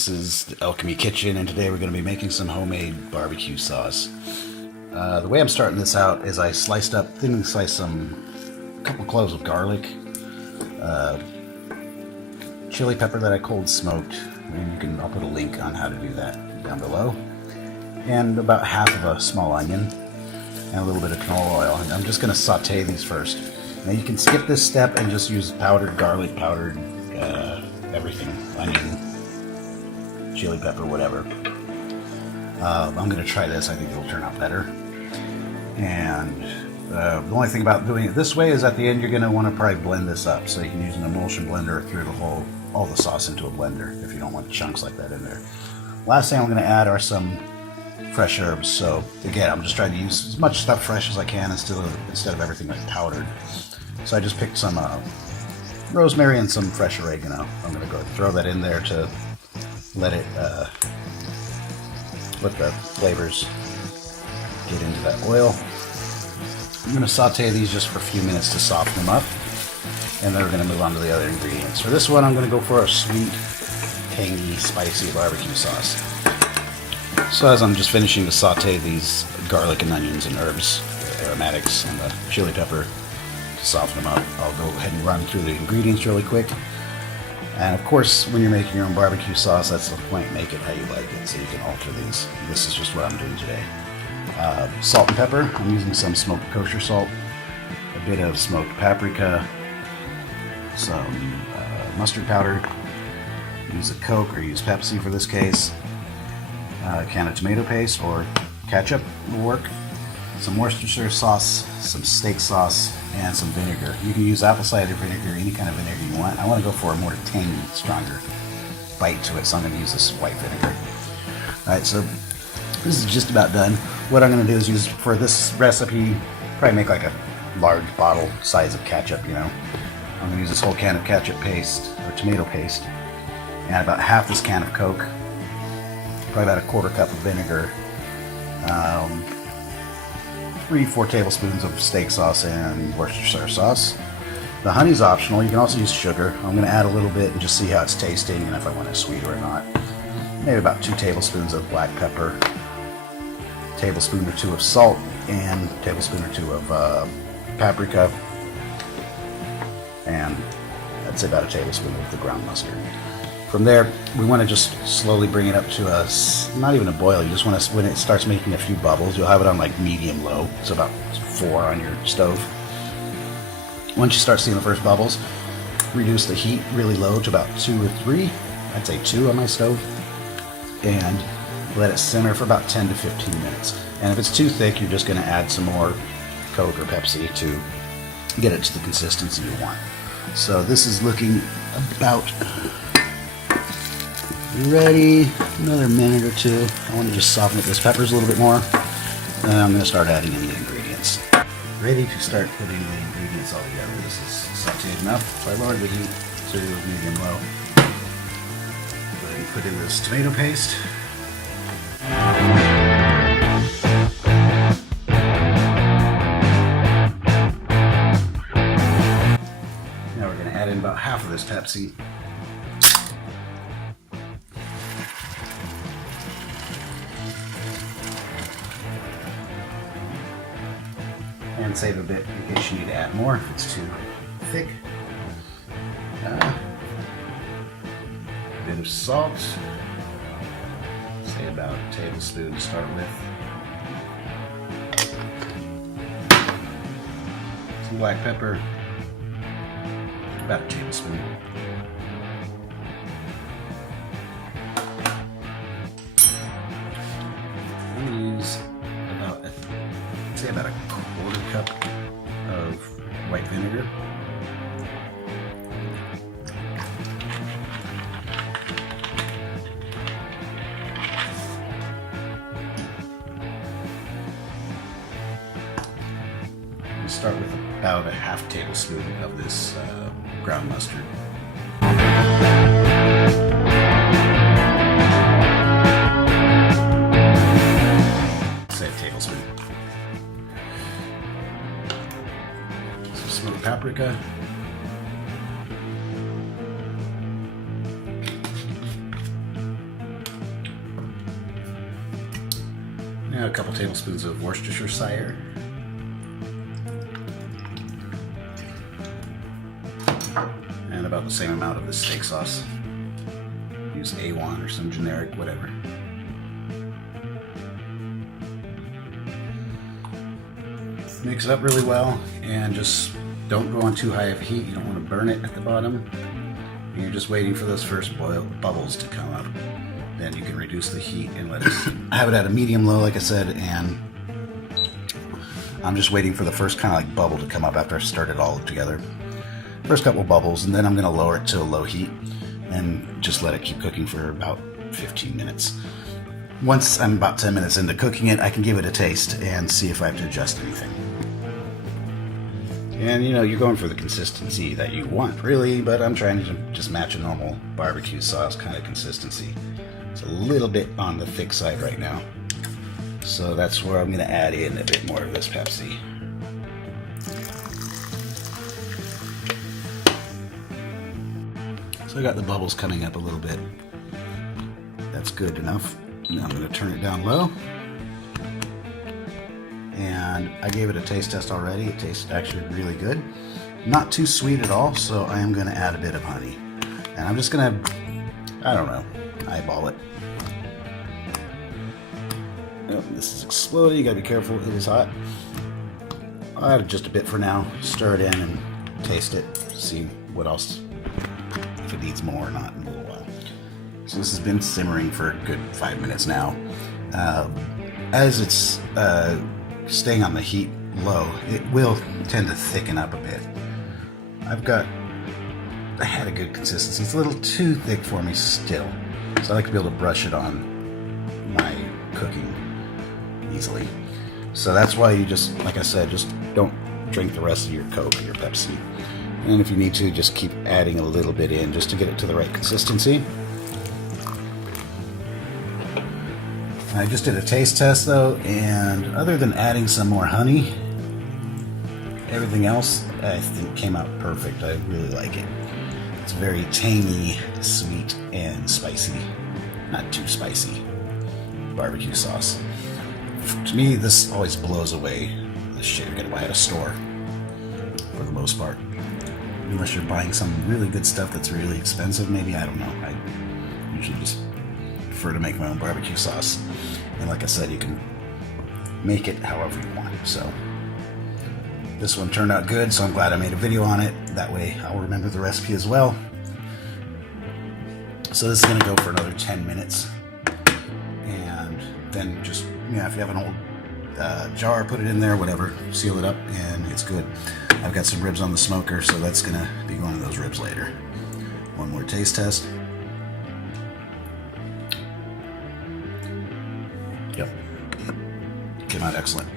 This is the Alchemy Kitchen, and today we're going to be making some homemade barbecue sauce. The way I'm starting this out is I thinly sliced a couple cloves of garlic, chili pepper that I cold smoked, and I'll put a link on how to do that down below, and about half of a small onion, and a little bit of canola oil. And I'm just going to saute these first. Now you can skip this step and just use powdered garlic, powdered everything, onion, chili pepper, whatever. I'm going to try this. I think it'll turn out better. And the only thing about doing it this way is at the end you're going to want to probably blend this up. So you can use an emulsion blender or throw all the sauce into a blender if you don't want chunks like that in there. Last thing I'm going to add are some fresh herbs. So again, I'm just trying to use as much stuff fresh as I can instead of everything like powdered. So I just picked some rosemary and some fresh oregano. I'm going to go throw that in there to let the flavors get into that oil. I'm going to saute these just for a few minutes to soften them up, and then we're going to move on to the other ingredients. For this one, I'm going to go for a sweet, tangy, spicy barbecue sauce. So as I'm just finishing to saute these garlic and onions and herbs, the aromatics and the chili pepper to soften them up, I'll go ahead and run through the ingredients really quick. And of course, when you're making your own barbecue sauce, that's the point, make it how you like it, so you can alter these. This is just what I'm doing today. Salt and pepper, I'm using some smoked kosher salt, a bit of smoked paprika, some mustard powder, use a Coke or use Pepsi for this case, a can of tomato paste or ketchup will work, some Worcestershire sauce, some steak sauce, and some vinegar. You can use apple cider vinegar, any kind of vinegar you want. I want to go for a more tangy, stronger bite to it, so I'm going to use this white vinegar. Alright, so this is just about done. What I'm going to do is use, for this recipe, probably make like a large bottle size of ketchup, you know. I'm going to use this whole can of ketchup paste, or tomato paste, and about half this can of Coke, probably about a quarter cup of vinegar, 3-4 tablespoons of steak sauce and Worcestershire sauce. The honey's optional. You can also use sugar. I'm going to add a little bit and just see how it's tasting and if I want it sweet or not. Maybe about 2 tablespoons of black pepper, tablespoon or 2 of salt, and tablespoon or 2 of paprika, and that's about a tablespoon of the ground mustard. From there, we want to just slowly bring it up to not even a boil. You just want to, when it starts making a few bubbles, you'll have it on like medium-low, so about 4 on your stove. Once you start seeing the first bubbles, reduce the heat really low to about 2 or 3. I'd say 2 on my stove, and let it simmer for about 10 to 15 minutes. And if it's too thick, you're just going to add some more Coke or Pepsi to get it to the consistency you want. So this is looking about ready. Another minute or 2. I want to just soften up this peppers a little bit more. And I'm going to start adding in the ingredients. Ready to start putting the ingredients all together. This is sauteed enough. So I lowered the heat to medium-low. Go ahead and put in this tomato paste. Now we're going to add in about half of this Pepsi. And save a bit in case you need to add more if it's too thick. A bit of salt. Say about a tablespoon to start with. Some black pepper. About a tablespoon. I'm going to use about a quarter cup of white vinegar. Start with about a half tablespoon of this ground mustard. Say a tablespoon. Some smoked paprika. Now a couple tablespoons of Worcestershire. And about the same amount of the steak sauce. Use A1 or some generic, whatever. Mix it up really well and just don't go on too high of heat. You don't want to burn it at the bottom. And you're just waiting for those first bubbles to come up. Then you can reduce the heat and let it I have it at a medium-low, like I said, and I'm just waiting for the first kind of like bubble to come up after I stirred it all together. First couple bubbles, and then I'm going to lower it to a low heat and just let it keep cooking for about 15 minutes. Once I'm about 10 minutes into cooking it, I can give it a taste and see if I have to adjust anything. And you know, you're going for the consistency that you want, really, but I'm trying to just match a normal barbecue sauce kind of consistency. It's a little bit on the thick side right now. So that's where I'm going to add in a bit more of this Pepsi. So I got the bubbles coming up a little bit. That's good enough. Now I'm going to turn it down low. And I gave it a taste test already. It tastes actually really good. Not too sweet at all, so I am going to add a bit of honey. And I'm just going to, I don't know, eyeball it. Oh, this is exploding. You got to be careful. It is hot. I'll add just a bit for now. Stir it in and taste it. See what else, if it needs more or not in a little while. So this has been simmering for a good 5 minutes now. As it's staying on the heat low, it will tend to thicken up a bit. I had a good consistency. It's a little too thick for me still, so I like to be able to brush it on my cooking easily. So that's why you just, like I said, just don't drink the rest of your Coke or your Pepsi. And if you need to, just keep adding a little bit in just to get it to the right consistency. I just did a taste test though, and other than adding some more honey, everything else I think came out perfect. I really like it. It's very tangy, sweet, and spicy. Not too spicy. Barbecue sauce. To me, this always blows away the shit you're gonna buy at a store, for the most part. Unless you're buying some really good stuff that's really expensive, maybe, I don't know. I usually just prefer to make my own barbecue sauce. And like I said, you can make it however you want. So this one turned out good, so I'm glad I made a video on it. That way I'll remember the recipe as well. So this is gonna go for another 10 minutes. And then just, if you have an old jar, put it in there, whatever, seal it up, and it's good. I've got some ribs on the smoker, so that's gonna be going to those ribs later. One more taste test. Yep. Came out excellent.